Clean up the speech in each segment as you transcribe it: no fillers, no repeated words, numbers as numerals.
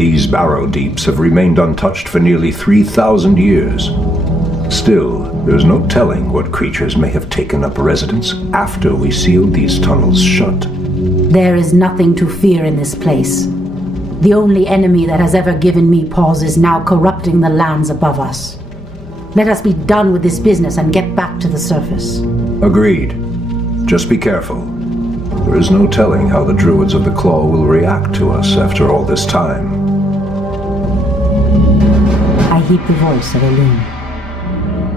These barrow deeps have remained untouched for nearly 3,000 years. Still, there's no telling what creatures may have taken up residence after we sealed these tunnels shut. There is nothing to fear in this place. The only enemy that has ever given me pause is now corrupting the lands above us. Let us be done with this business and get back to the surface. Agreed. Just be careful. There is no telling how the Druids of the Claw will react to us after all this time. I heed the voice of Elune.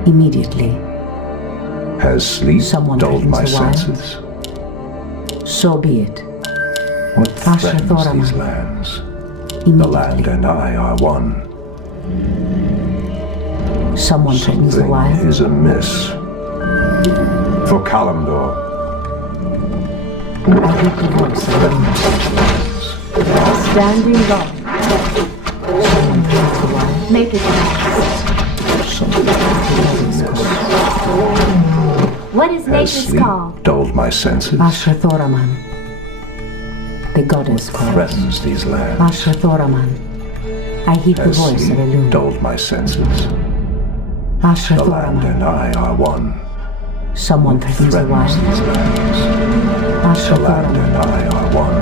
Immediately. Has sleep Someone dulled my threatens the wild. senses? So be it. What threatens Thoraman. these lands? The Immediately. land and I are one. Someone threatens the Something wild. is amiss. For Kalimdor. I heed the voice of Elune. Standing up. Someone threatens the wild. Make it fast. Something is amiss. What is Has nature's sleep call? dulled my senses? Ashra Thoraman. The goddess calls. Threatens these lands. Ashra Thoraman. I heed the Has voice of sleep Elune. dulled my senses? Ashra The land Thoraman. and I are one. Someone threatens the Threatens wild. these lands. Ashra The land Thoraman. and I are one.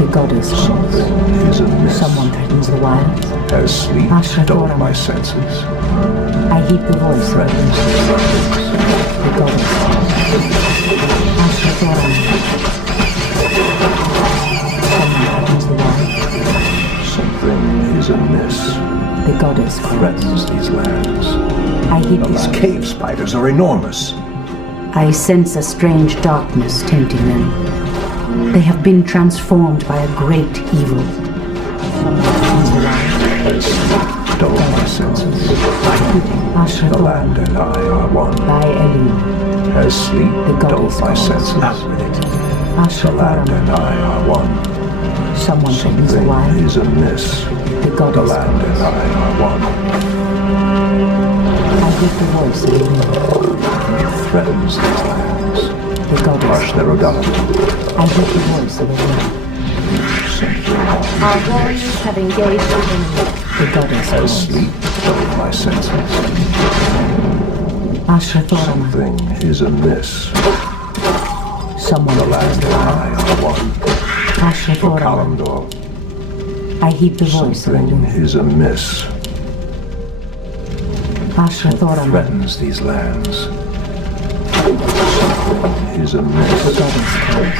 The goddess calls. Something is amiss. Someone threatens the wild. Has sleep Ashra dulled Thoraman. my senses? I heed the voice of Threatens Elune. these lands. The goddess calls. Ashra Thoraman. Someone threatens the wild. Something is amiss. The goddess calls. Threatens these lands. I heed the These voice. cave spiders are enormous. I sense a strange darkness tainting them. They have been transformed by a great evil. Someone threatens the wild. Has sleep dulled my senses? Ashra The land Thoraman. and I are one. By Elune. Has sleep The goddess dulled my calls. senses? Ashra The land Thoraman. and I are one. Someone threatens the Something wild. is amiss. The The goddess land and calls. I are one. I heed the voice of Elune. Threatens these lands. The goddess Harsh their calls. Rodana. I heed the voice of Elune. Our warriors have engaged the enemy. The goddess Has calls. sleep dulled my senses? Ashra Thoraman. Something is amiss. Someone The threatens land the and wild. I are one. Ashra For Thoraman. Kalimdor. I heed the voice of Something Elune. is amiss. Ashra Thoraman. Threatens these lands. Something is The amiss. goddess calls.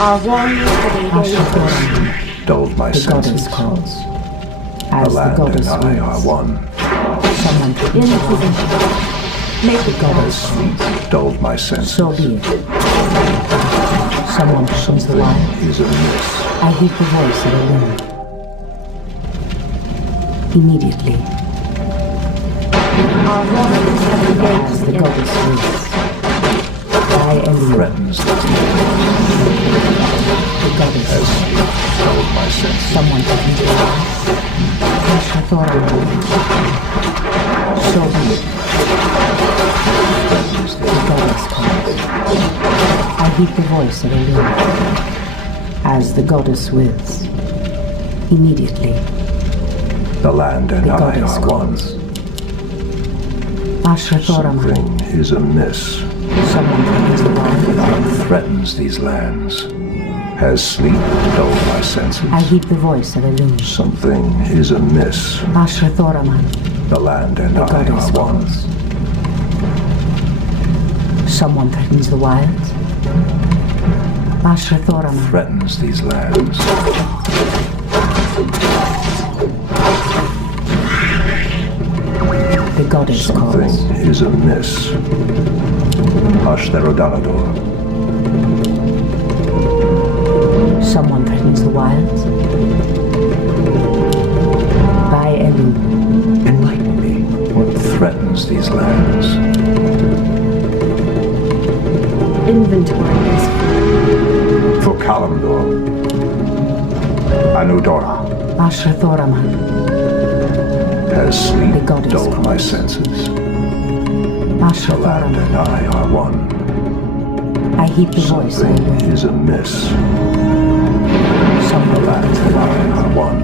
Our warriors have Ashra engaged the enemy. Thoraman. Dulled my The goddess senses. calls. The As the land goddess and I are wills. one. Someone In threatens the wild. position. Make it Goddess fast. calls. Dulled my senses. So be it. Someone threatens the wild. Something is amiss. I heed the voice of Elune. Immediately. Our warriors have As engaged the the enemy. goddess wills. By Elune. Threatens these lands. The goddess Has calls. dulled my senses. Someone threatens the wild. Ashra Thoraman. So be it. Threatens The these goddess calls. I heed the voice of Elune. As the goddess wills. Immediately. The land and The I goddess are one. calls. Ashra Thoraman. Something is amiss. Someone threatens the wild. Threatens these lands. Has sleep dulled my senses? I heed the voice of Elune. Something is amiss. Ashra Thoraman. The land and The I goddess are one. calls. Someone threatens the wild. Ashra Thoraman. Threatens these lands. The goddess Something calls. is amiss. Hush their Odanador. Someone threatens the wild. By Elune. Enlighten me. What threatens these lands? Inventory is full. For Kalimdor. Anudora. Ashra Thoraman. Has sleep The goddess dulled my calls. senses? Ashra The land Thoraman. and I are one. I heed the voice of Something Elune. is amiss. The land and I are one.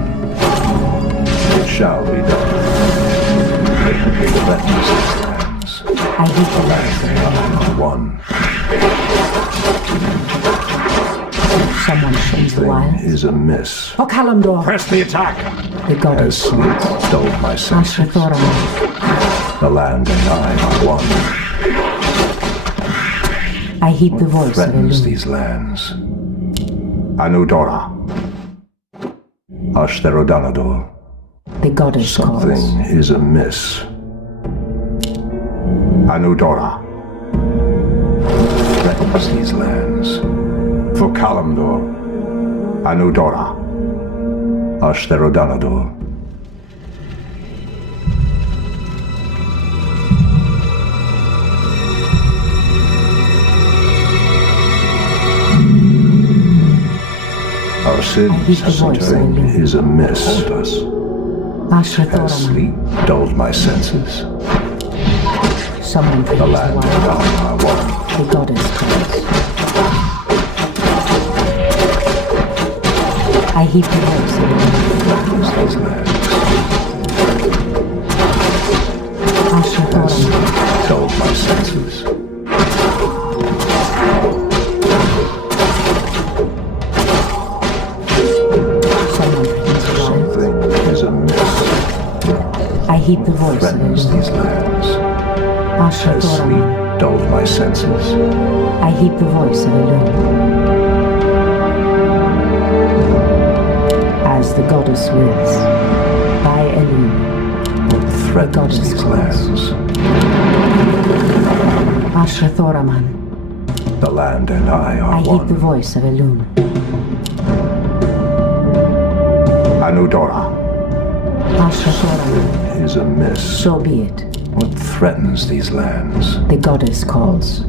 It shall be done. It threatens these lands. I hate The the land and I are one. Someone shames the Thing wilds. is amiss. For Kalimdor, Press the attack! the As goddess sleep calls. dulled my senses. Ashrathoraman, The land and I are one. I heed the voice of Threatens Elune. these lands. Anudora. Ashtherodanador. The goddess calls. Something is amiss. Anudora. Threatens these lands. For Kalimdor. Anudora. Ashtherodanador. Our sins, something is amiss. Hold us. As Ashrathoraman, sleep dulled my senses. someone The brings the land and wild. I are one. The goddess calls. I heed the voice of Elune. Threatens these lands. As Ashrathoraman, sleep dulled my senses. someone brings the wild. Something is amiss. I heed the voice of Threatens Elune. these lands. As sleep Ashrathoraman, dulled my senses. I heed the voice of Elune. As the goddess wills. By Elune, What threatens goddess these calls. lands? Ashrathoraman, The land and I I are heed the one. voice of Elune. Anudora Ashrathoraman, is amiss. so be it. What threatens these lands? The goddess calls.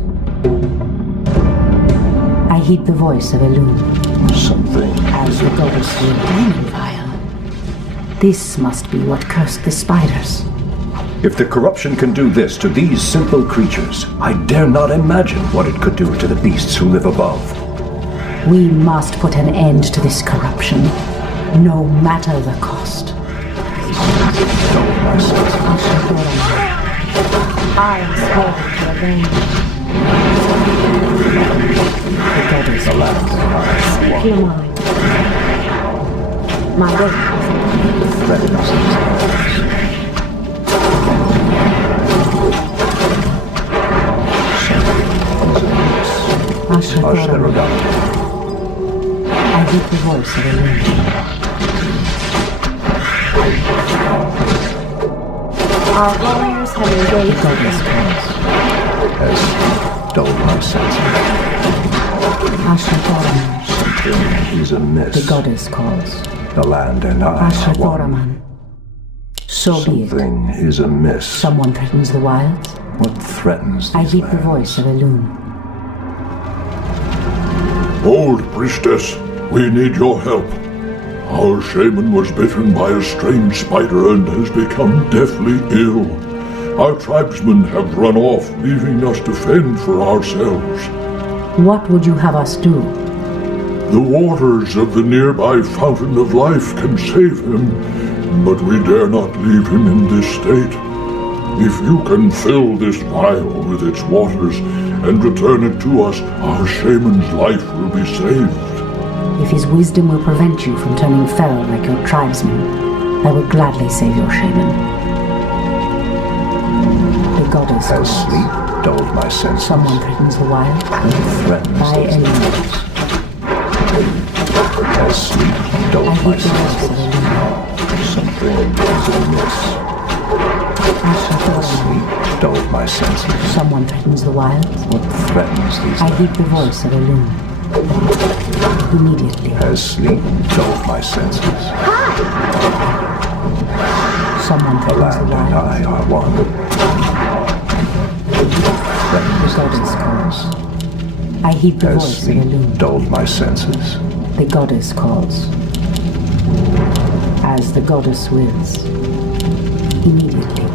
I heed the voice of Elune. Something As the goddess will. Demon vial. This must be what cursed the spiders. If the corruption can do this to these simple creatures, I dare not imagine what it could do to the beasts who live above. We must put an end to this corruption, no matter the cost. Dull my senses. Ashrathoraman, I am sorry to obey. the goddess The land and I Speak your mind. My way threatens these lands. Ashrathoraman, Ashtherodanador. I heed the voice of Elune. Our warriors have engaged. Goddess calls. As dulled my senses. Ashrathoraman, Something is amiss. the goddess calls. The land and I are one. Ashrathoraman, so be it. Something is amiss. Someone threatens the wilds. What threatens I these heed the lands? voice of Elune. Old priestess, we need your help. Our shaman was bitten by a strange spider and has become deathly ill. Our tribesmen have run off, leaving us to fend for ourselves. What would you have us do? The waters of the nearby Fountain of Life can save him, but we dare not leave him in this state. If you can fill this vial with its waters and return it to us, our shaman's life will be saved. If his wisdom will prevent you from turning feral like your tribesmen, I will gladly save your shaman. The goddess As calls. sleep dulled my senses. Someone threatens the wild. Threatens By these Elune, lands. As sleep I dulled my heed the voice of senses. Elune. Something is amiss. Ashrathoraman, Sleep dulled my senses. someone threatens the wild. What threatens these I heed the lands? voice of Elune. Immediately, As sleep dulled my senses. someone The threatens the land and wild. I are one. The Threatens goddess these calls. lands. I heed the As voice of sleep Elune. dulled my senses. The goddess calls. As the goddess wills. Immediately.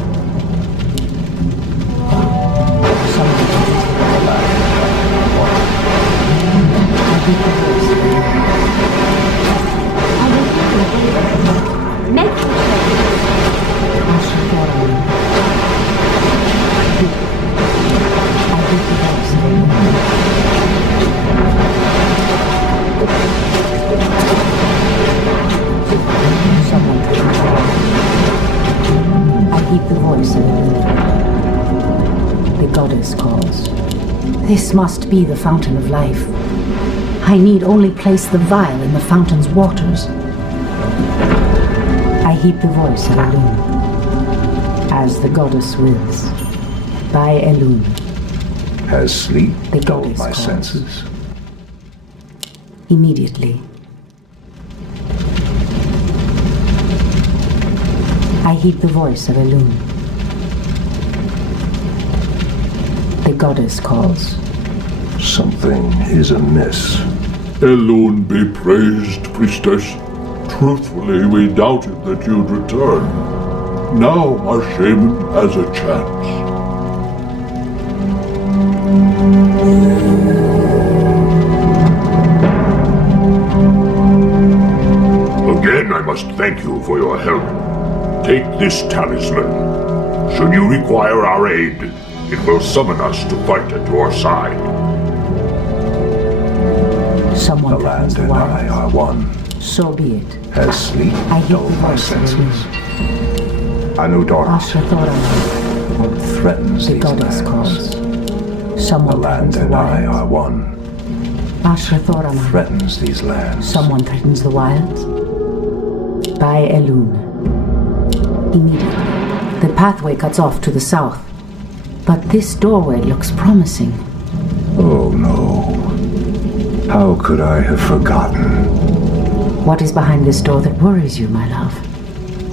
Someone threatens the wild. I heed the voice of Elune. heed the voice of Elune. The goddess calls. This must be the fountain of life. I need only place the vial in the fountain's waters. I heed the voice of Elune. As the goddess wills. By Elune. Has sleep The dulled goddess my calls. senses? Immediately. I heed the voice of Elune. The goddess calls. Something is amiss. Elune be praised, priestess. Truthfully, we doubted that you'd return. Now our shaman has a chance. Again, I must thank you for your help. Take this talisman. Should you require our aid, it will summon us to fight at your side. Someone The threatens land the and I wilds. are one. So be it. Has sleep I heed dulled the my voice of senses? Anudora, Ashrathoran, what threatens the these goddess lands? calls. The Someone land threatens the and I wilds. are one. Ashrathoran, Threatens these lands. someone threatens the wilds. By Elune. Immediately. The pathway cuts off to the south. But this doorway looks promising. Oh no. How could I have forgotten? What is behind this door that worries you, my love?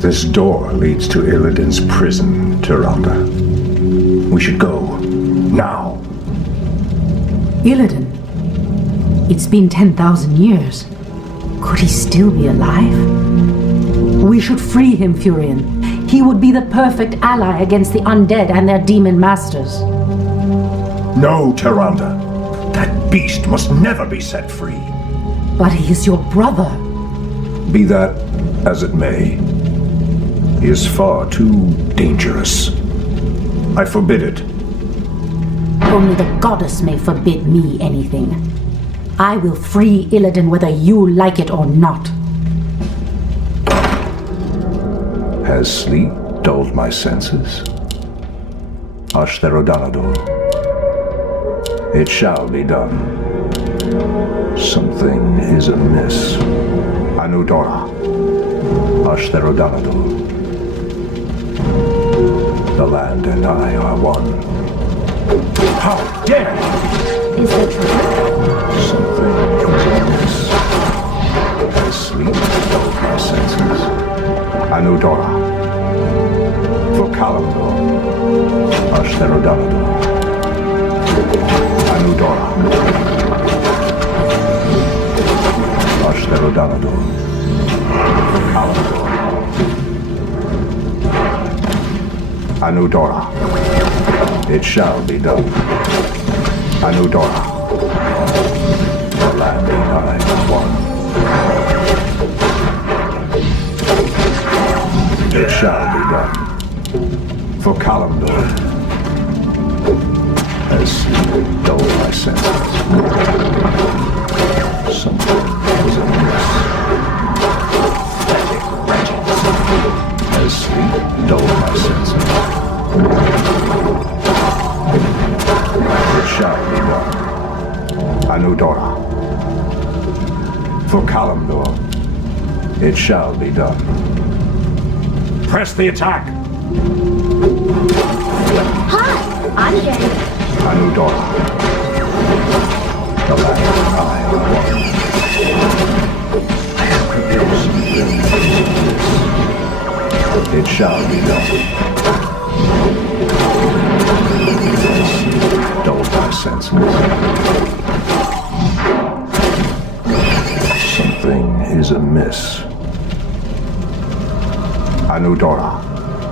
This door leads to Illidan's prison, Tyrande. We should go. Now. Illidan. It's been 10,000 years. Could he still be alive? We should free him, Furion. He would be the perfect ally against the undead and their demon masters. No, Tyrande. That beast must never be set free. But he is your brother. Be that as it may, he is far too dangerous. I forbid it. Only the goddess may forbid me anything. I will free Illidan whether you like it or not. Has sleep dulled my senses? Ashtherodanador. It shall be done. Something is amiss. Anudora. Ashtherodanador. The land and I are one. How dare you! Is the truth? Something is amiss. Has sleep dulled my senses? Anudora. For Kalimdor. Ashtherodanador. Anudora. Ashtherodanador. For Kalimdor. Anudora. It shall be done. Anudora. The land and I are one. It shall be done. For Kalimdor. As sleep dulled my senses. Something was amiss. Pathetic wretches. As sleep dulled my senses. It shall be done. Anudora. For Kalimdor. It shall be done. Press the attack! Hi, I'm Jenny. Anudora. The land and I are one. I have prepared something for this. It shall be done. Dulled my senses. Something is amiss. Anudora.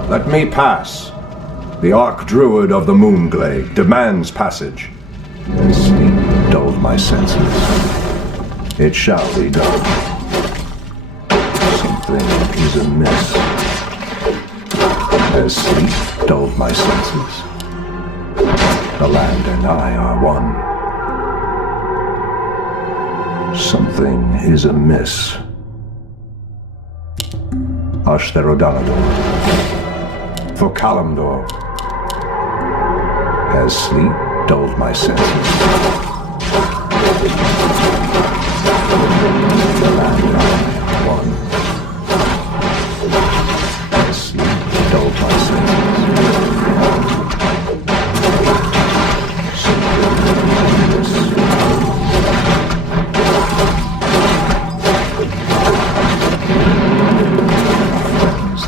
Let me pass. The Archdruid of the Moonglade demands passage. As sleep dulled my senses. It shall be done. Something is amiss. As sleep dulled my senses. The land and I are one. Something is amiss. Ashtherodanador. For Kalimdor. Has sleep dulled my senses? The land one. Has sleep dulled my senses?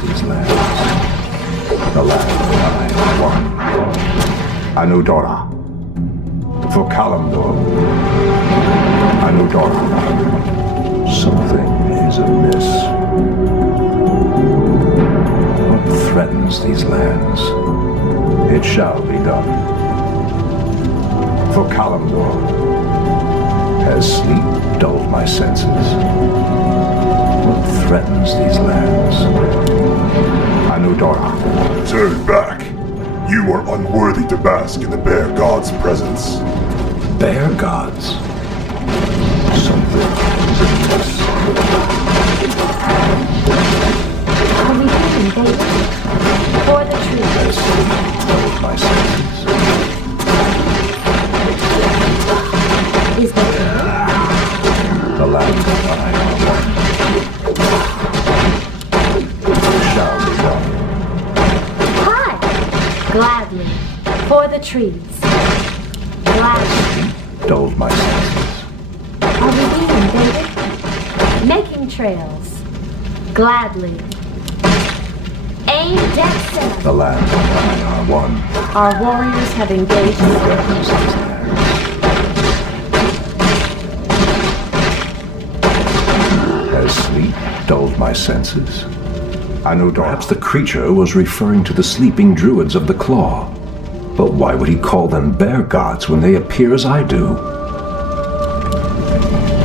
These lands. The land one. Anudora. For Kalimdor. Anudora. Something is amiss. What threatens these lands? It shall be done. For Kalimdor. Has sleep dulled my senses? What threatens these lands? Anudora. Turn back. You are unworthy to bask in the bear god's presence. Bear gods? Something is amiss. Are we being invaded? For the truth. Has sleep dulled my senses? Is there The land and I are one. Shall be done. Hi! Gladly. For the trees. Gladly. Dulled my senses. Are we being invaded? Making trails. Gladly. Aim dead center. The land and I are one. Our warriors have engaged. Threatens these lands. Has sleep dulled my senses? Anudora. Perhaps the creature was referring to the sleeping druids of the Claw. But why would he call them bear gods when they appear as I do?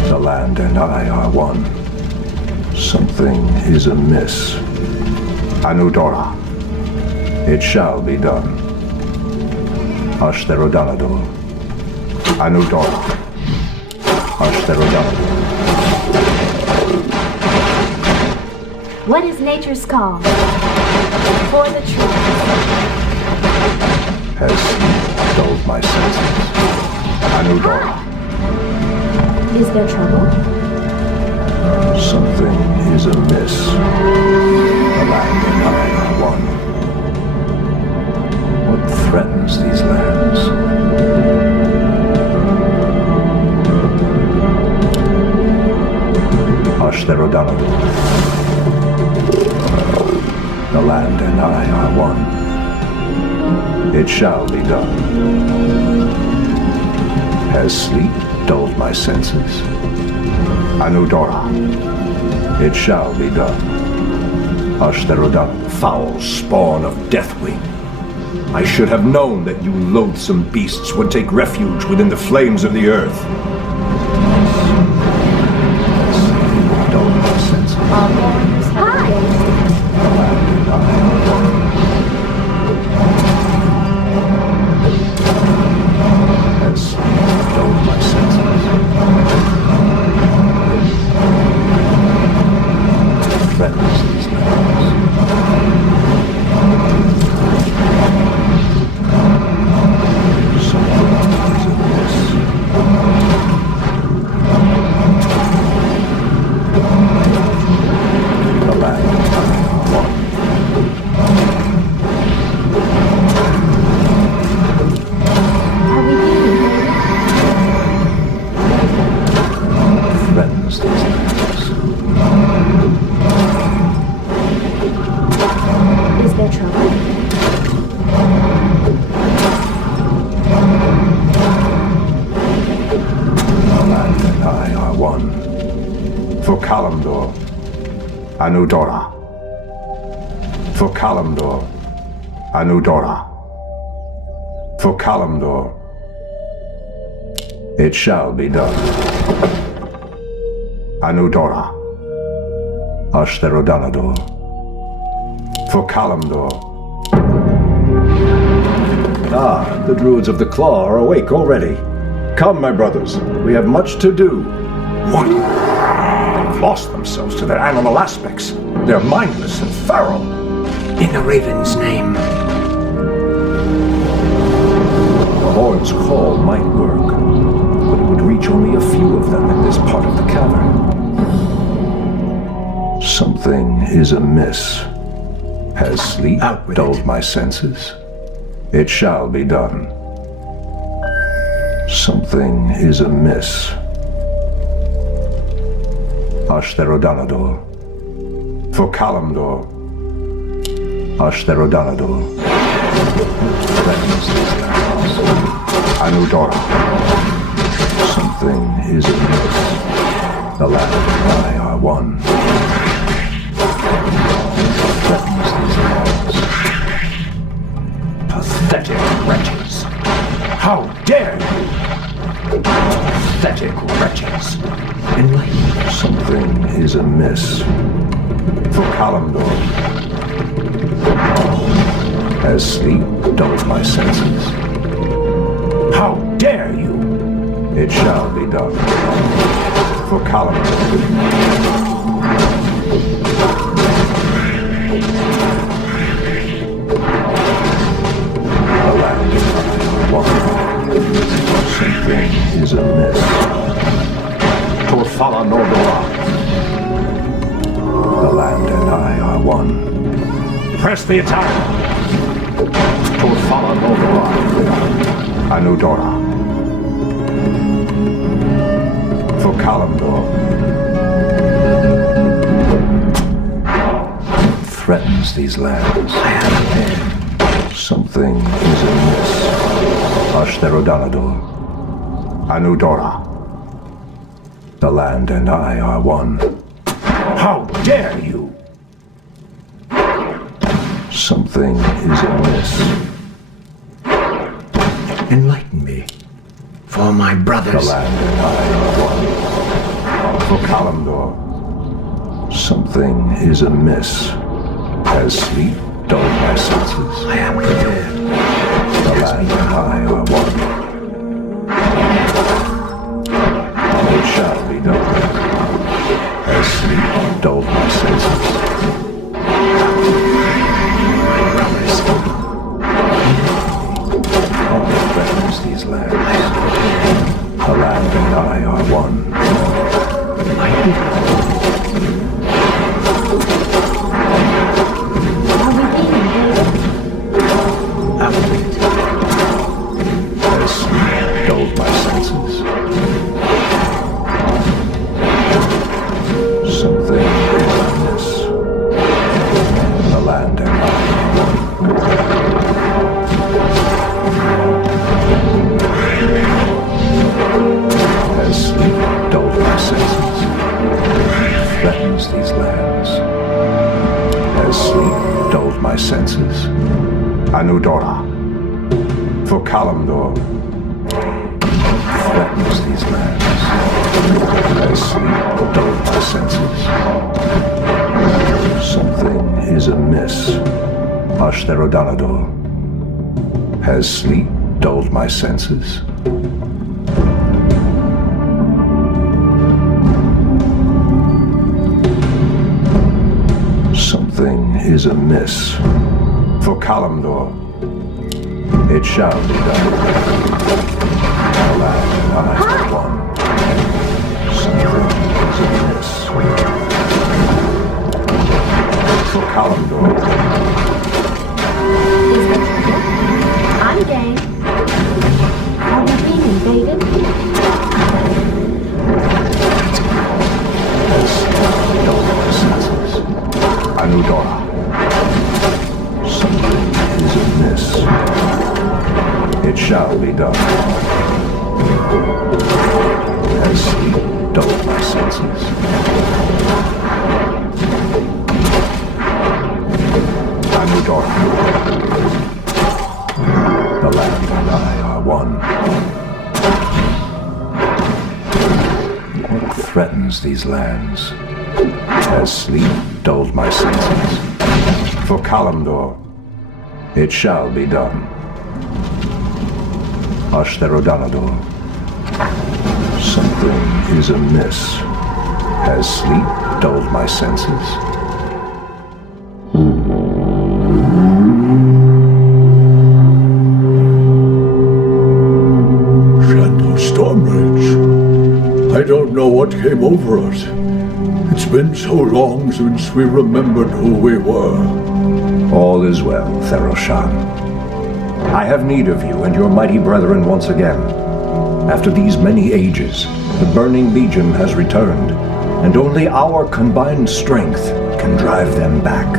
The land and I are one. Something is amiss. Anudora. It shall be done. Ashtherodanador. Anudora. Ashtherodanador. What is nature's call? For the truth. Has sleep dulled my senses? Anudora. Is there trouble? Something is amiss. The land and I are one. What threatens these lands? Ashtherodanador. The land and I are one. It shall be done. Has sleep dulled my senses? Anudora. It shall be done. Ashtherodanador. Foul spawn of Deathwing. I should have known that you loathsome beasts would take refuge within the flames of the earth. Dulled my senses. Our warriors have engaged. The land and I are one. Has sleep dulled my senses? Threatens these lands. Something is amiss. The land and I are one. Are we being invaded? Threatens these lands. Is there trouble? The land and I are one. For Kalimdor. Anudora. For Kalimdor. Anudora. For Kalimdor. It shall be done. Anudora. Ashtherodanador. For Kalimdor. Ah, the druids of the Claw are awake already. Come, my brothers, we have much to do. What? They've lost themselves to their animal aspects. They're mindless and feral. In in a raven's name. The Horde's call might work, but it would reach only a few of them in this part of the cavern. Something is amiss. Has sleep Out with dulled it. my senses? It shall be done. Something is amiss. Ashtherodanador. For Kalimdor. Ashtherodanador. Anudora. Something is amiss. The land and I are one. Threatens these lands. Pathetic wretches. How dare you? Pathetic wretches. Something is amiss. For Kalimdor. Has sleep dulled my senses? How dare you? It shall be done. For Kalimdor. The land and I are one. Something is amiss. Torfala Nordora. The land and I are one. Press the attack! Torfala Nordora. Anudora. For Kalimdor. Threatens these lands. Something is amiss. Ashtherodanador. Anudora. The land and I are one. How dare you? Something is amiss. Enlighten me. For my The brothers. land and I are one. For Kalimdor. Something is amiss. Has sleep dulled my senses? I am prepared. The land and I are one. It shall be done. Has sleep dulled my senses? All threatens these lands. The land and I are one. Are we being invaded? Has sleep dulled my senses? Something is amiss. The land and I are one. Has sleep dulled my senses? Threatens these lands. Has sleep dulled my senses? Anudora. For Kalimdor. Threatens these lands. Has sleep dulled my senses? Something is amiss. Ashtherodanador. Has sleep dulled my senses? Something is amiss. For Kalimdor. It shall be done. The land and I are one. Something is amiss. For Kalimdor. Is there trouble? I'm game. Are we being invaded? Has dulled my senses? Anudora. Something is amiss. It shall be done. Has sleep dulled my senses? Anudora. The land and I are one. What threatens these lands? Has sleep dulled my senses? For Kalimdor. It shall be done. Ashtherodanador. Something is amiss. Has sleep dulled my senses? came over us. It's been so long since we remembered who we were. All is well, Theroshan. I have need of you and your mighty brethren once again. After these many ages, the Burning Legion has returned, and only our combined strength can drive them back.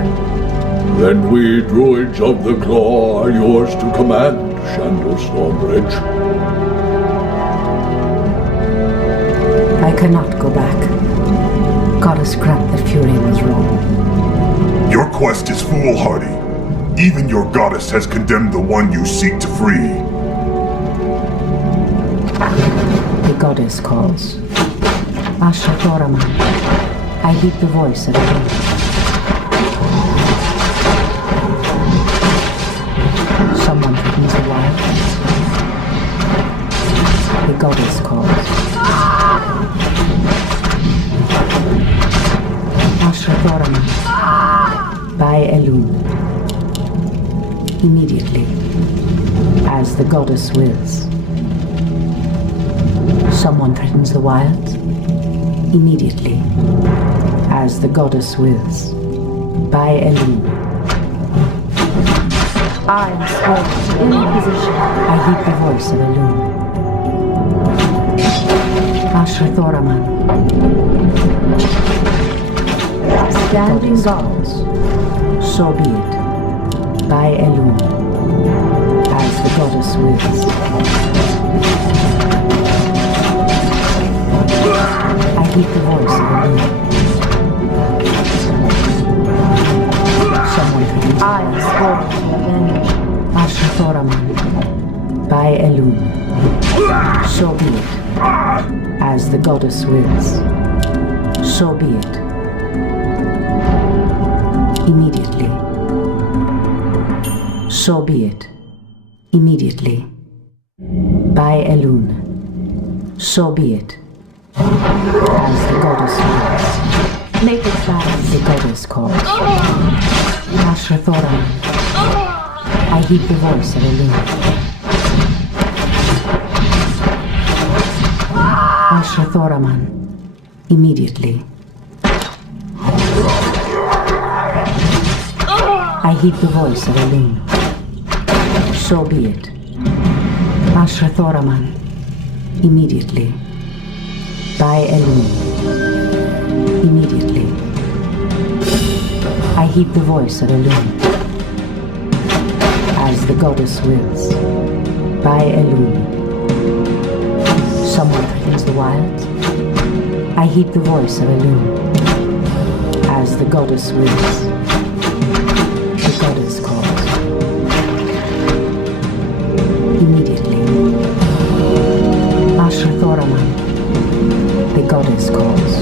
Then we druids of the Claw are yours to command, Shandor Stormbridge. I cannot go back. Goddess grant that Fury was wrong. Your quest is foolhardy. Even your goddess has condemned the one you seek to free. The goddess calls. Asha Thoraman. I heed the voice of the wind. Someone threatens the wild. The goddess calls. Asha Thoraman. By Elun. Immediately, as the goddess wills. Someone threatens the wilds. Immediately, as the goddess wills. By Elun. I am sworn in position. I heed the voice of Elun. Ashra Thoraman. Standing guard. Calls. So be it. By Elun. As the goddess wills. I heed the voice of Elun. Someone threatens. I am sworn to avenge. Ashra Thoraman. By Elun. So be it. As the goddess wills. So be it. Immediately. So be it. Immediately. By Elun. So be it. As the goddess wills. Make it fast. The goddess calls. Ashra Thoraman. I heed the voice of Elun. Ashra Thoraman. Immediately. I heed the voice of Elun. So be it. Ashra Thoraman. Immediately. By Elun. Immediately. I heed the voice of Elun. As the goddess wills. By Elun. Someone threatens the wilds. I heed the voice of Elun. As the goddess wills. The goddess calls. Immediately. Ashra Thoraman. The goddess calls.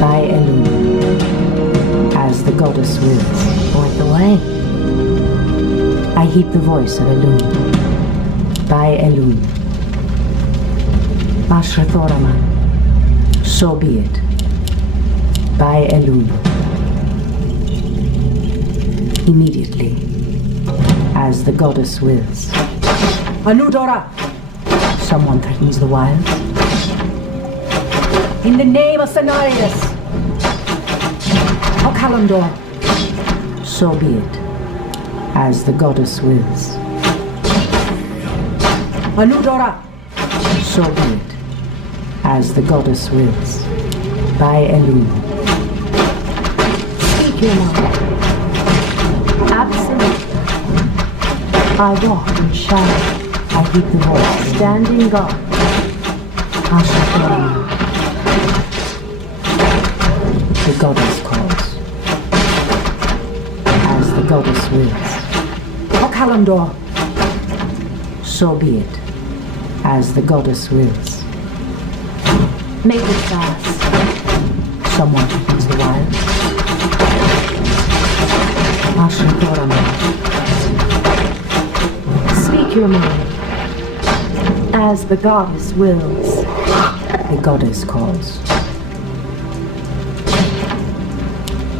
By Elun. As the goddess wills. Point the way. I heed the voice of Elun. By Elun. Ashra Thoraman. So be it. By Elun. Immediately. As the goddess wills. Anudora! Someone threatens the wild. In the name of Cenarius! O Kalimdor! So be it. As the goddess wills. Anudora! So be it. As the goddess wills. By Elun. Speak your mind. Absolute. I walk in shadow. I heed the voice. Standing guard. Asha Thoraman. The goddess calls. As the goddess wills. O Kalimdor! So be it. As the goddess wills. Make it fast. Someone threatens the wild. Ashra Thoraman. Speak your mind. As the goddess wills. The goddess calls.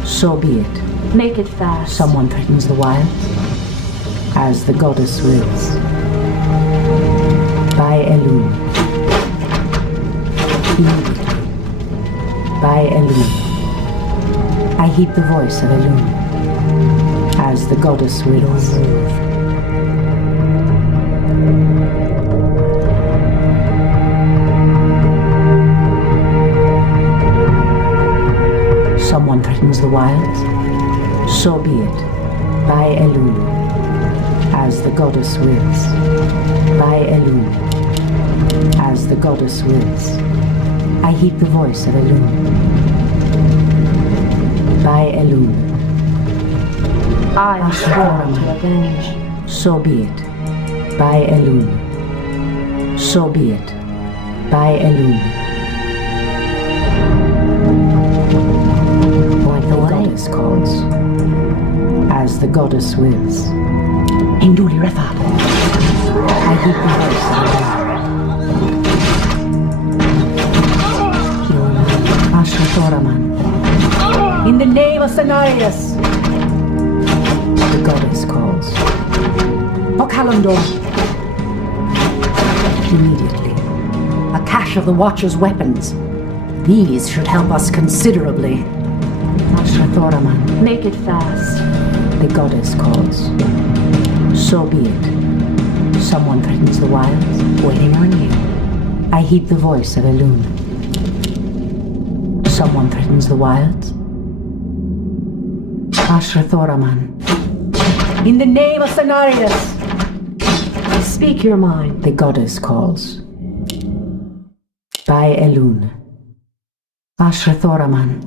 So be it. Make it fast. Someone threatens the wild. As the goddess wills. By Elun. Immediately. by Elune. I heed the voice of Elune, as the goddess wills. Someone threatens the wilds, so be it, by Elune, as the goddess wills, by Elune, as the goddess wills. I heed the voice of Elune, by Elune. I am sworn to avenge. So be it, by Elune. So be it, by Elune. Or the goddess calls, as the goddess wills. Hinduli Refa. I heed the voice of Elune. Ashrathoraman. In the name of Cenarius. The goddess calls. Okalandor. Immediately. A cache of the Watcher's weapons. These should help us considerably. Ashrathoraman. Make it fast. The goddess calls. So be it. Someone threatens the wilds, waiting on you. I heed the voice of Elune. Someone threatens the wilds. Ashrathoraman. In the name of Cenarius. Speak your mind. The goddess calls. By Elune. Ashrathoraman.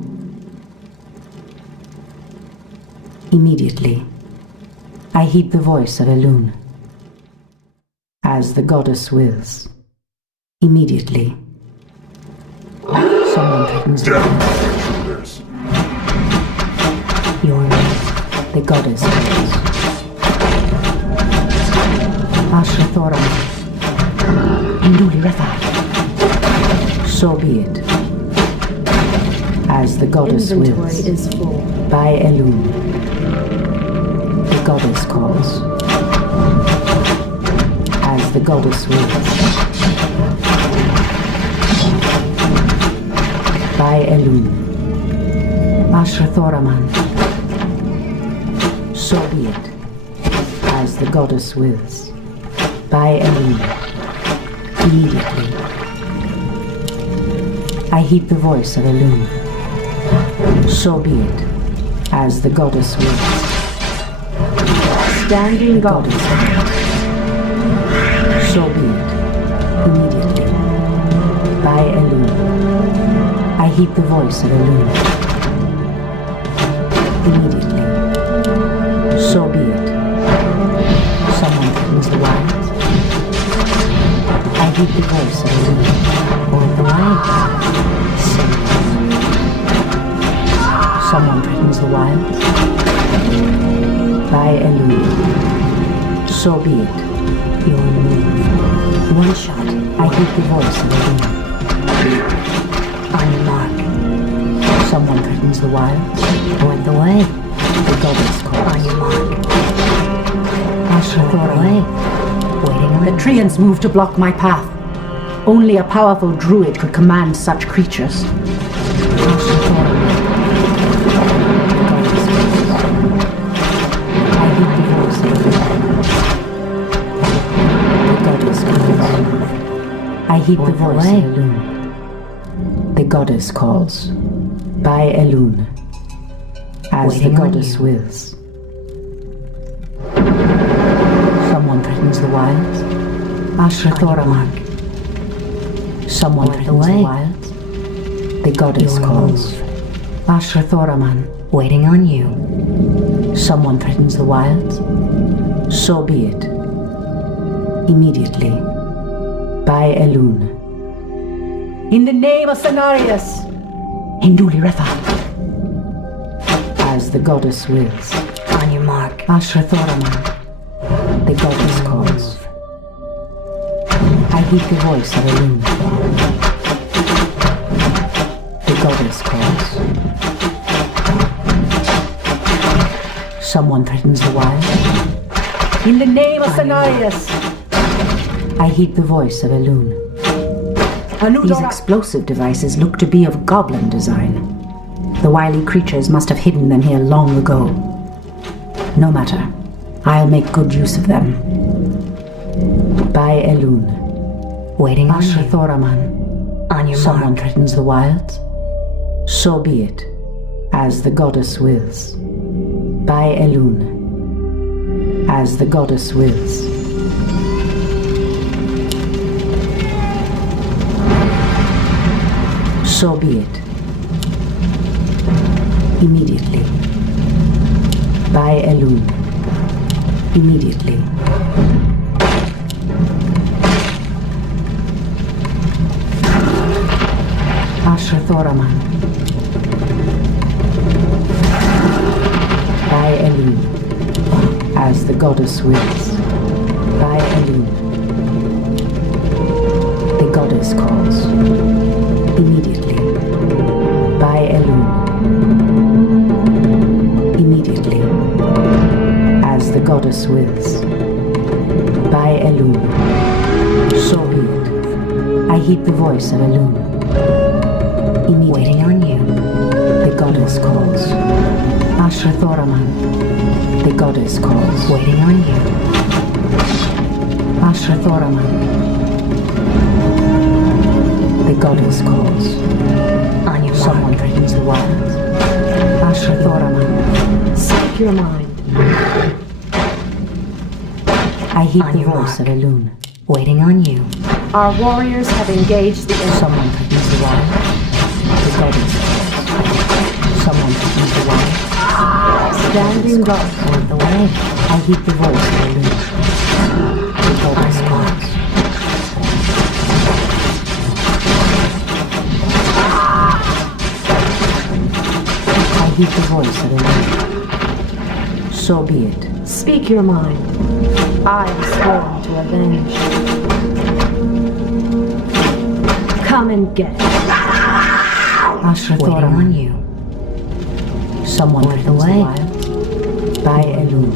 Immediately. I heed the voice of Elune, as the goddess wills. Immediately. Someone threatens the Shooters. Your name, the goddess wills. Ashrathoram. Induli Refa. So be it. As the goddess Inventory wills. is full. By Elune. The goddess calls, as the goddess wills. By Elune. Ashrathoraman. So be it, as the goddess wills. By Elune. Immediately. I heed the voice of Elune. So be it, as the goddess wills. Standing guard. Goddess. So be it. Immediately. By Elune. I heed the voice of Elune. Immediately. So be it. Someone threatens the wilds. I heed the voice of Elune. Or the wild. Someone threatens the wilds. By Elune. So be it. Your move. One shot. I heed the voice of Elune. On your mark. Someone threatens the wild. Point the way. The goddess calls. On your mark. Ashrathoraman. Waiting on the treants move to block my path. Only a powerful druid could command such creatures. Ashrathoraman. I heed the voice of Elune. The goddess calls. By Elune. As the goddess wills. Someone threatens the wilds. Ashrathoraman. Someone threatens the wilds. The goddess calls. Ashrathoraman. Waiting on you. Someone threatens the wilds. So be it. Immediately. By Elune. In the name of Cenarius. Hinduli Refa. As the goddess wills. On your mark. Ashrathoraman. The goddess calls. I heed the voice of Elune. The goddess calls. Someone threatens the wild. In the name of Cenarius. I heed the voice of Elune. These explosive devices look to be of goblin design. The wily creatures must have hidden them here long ago. No matter. I'll make good use of them. By Elun. Waiting on Asher you. Thoraman. On your Someone mark. threatens the wilds. So be it, as the goddess wills. By Elun. As the goddess wills. So be it. Immediately. By Elun. Immediately. Asher Thoraman. By Elun. As the goddess wills. By Elun. The goddess calls. Immediately. By Elun. Immediately. As the goddess wills. By Elun. So be it. I heed the voice of Elun. Immediately. Waiting on you. The goddess calls. Asher Thoraman. The goddess calls. Waiting on you. Asher Thoraman. The goddess calls. On your Someone mark. threatens the wilds. Asher Thoraman. Speak your mind. I heed On the your voice mark. of Elun. Waiting on you. Our warriors have engaged the enemy. Someone threatens the wilds. The goddess calls. Someone threatens the wilds. Standing guard. On the way. I heed the voice of Elun. The goddess calls. I heed the voice of Elun. So be it. Speak your mind. I am sworn to avenge. Come and get it. Asher Waiting on Thoraman. you. Someone Point threatens the the way. wilds. By Elun.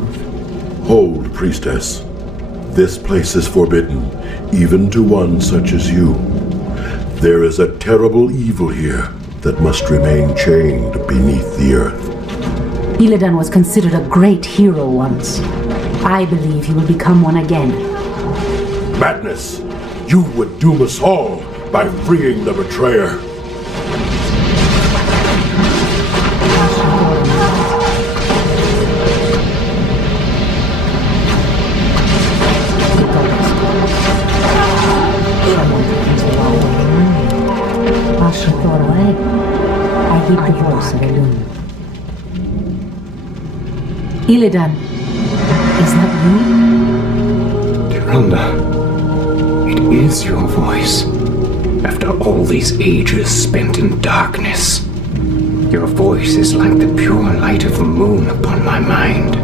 Hold, priestess. This place is forbidden, even to one such as you. There is a terrible evil here that must remain chained beneath the earth. Illidan was considered a great hero once. I believe he will become one again. Madness! You would doom us all by freeing the betrayer. Asher Thoraman. I heed the voice of Elun. Illidan, is that you? Rhonda, it is your voice. After all these ages spent in darkness, your voice is like the pure light of the moon upon my mind.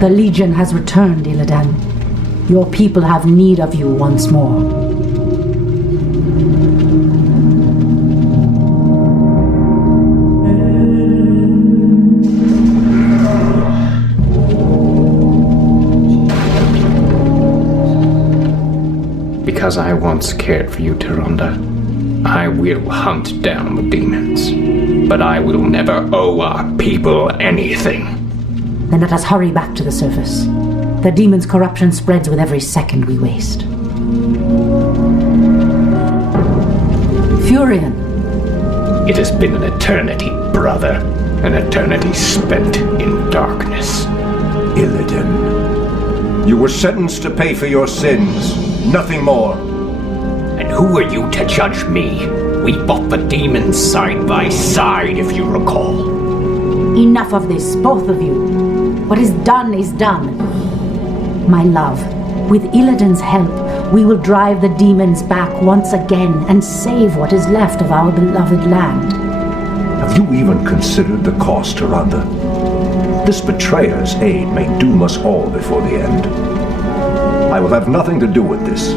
The Legion has returned, Illidan. Your people have need of you once more. Because I once cared for you, Tyrande, I will hunt down the demons. But I will never owe our people anything. Then let us hurry back to the surface. The demon's corruption spreads with every second we waste. Furion, It has been an eternity, brother. An eternity spent in darkness. Illidan, you were sentenced to pay for your sins, nothing more. And who are you to judge me? We fought the demons side by side, if you recall. enough of this, both of you. What is done is done. My love, with Illidan's help, we will drive the demons back once again and save what is left of our beloved land. Have you even considered the cost, Tyrande? This betrayer's aid may doom us all before the end. I will have nothing to do with this.